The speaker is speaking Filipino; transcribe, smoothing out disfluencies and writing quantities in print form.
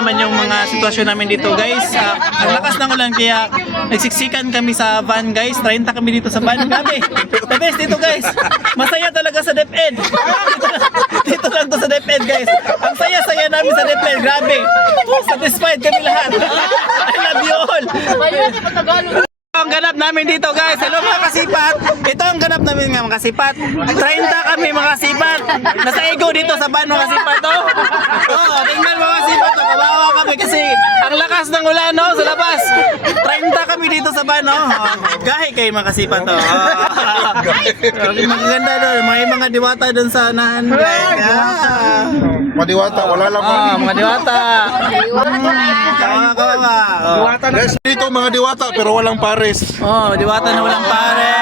naman yung mga sitwasyon namin dito guys. Ang lakas ng ulan kaya nagsiksikan kami sa van guys. 30 kami dito sa van. Grabe. The best dito guys. Masaya talaga sa DepEd. Dito lang to sa DepEd guys. Ang saya-saya namin sa DepEd. Grabe. Satisfied kami lahat. I love you all. Ang ganap namin dito guys. Hello mga kasipat. Ito ang ganap namin mga kasipat. 30 kami mga kasipat. Nasa ego dito sa van mga kasipat. Tingnan mga kasipat. Kawawa kami kasi ang lakas ng ulan sa labas. 30 kami dito sa van. Gahi kayo mga kasipat. Maganda doon. May mga diwata doon sa unahan guys. Madiwata, wala lang Mga diwata. Kawawa. Guys, dito mga diwata pero walang pares. Diwata na walang pare.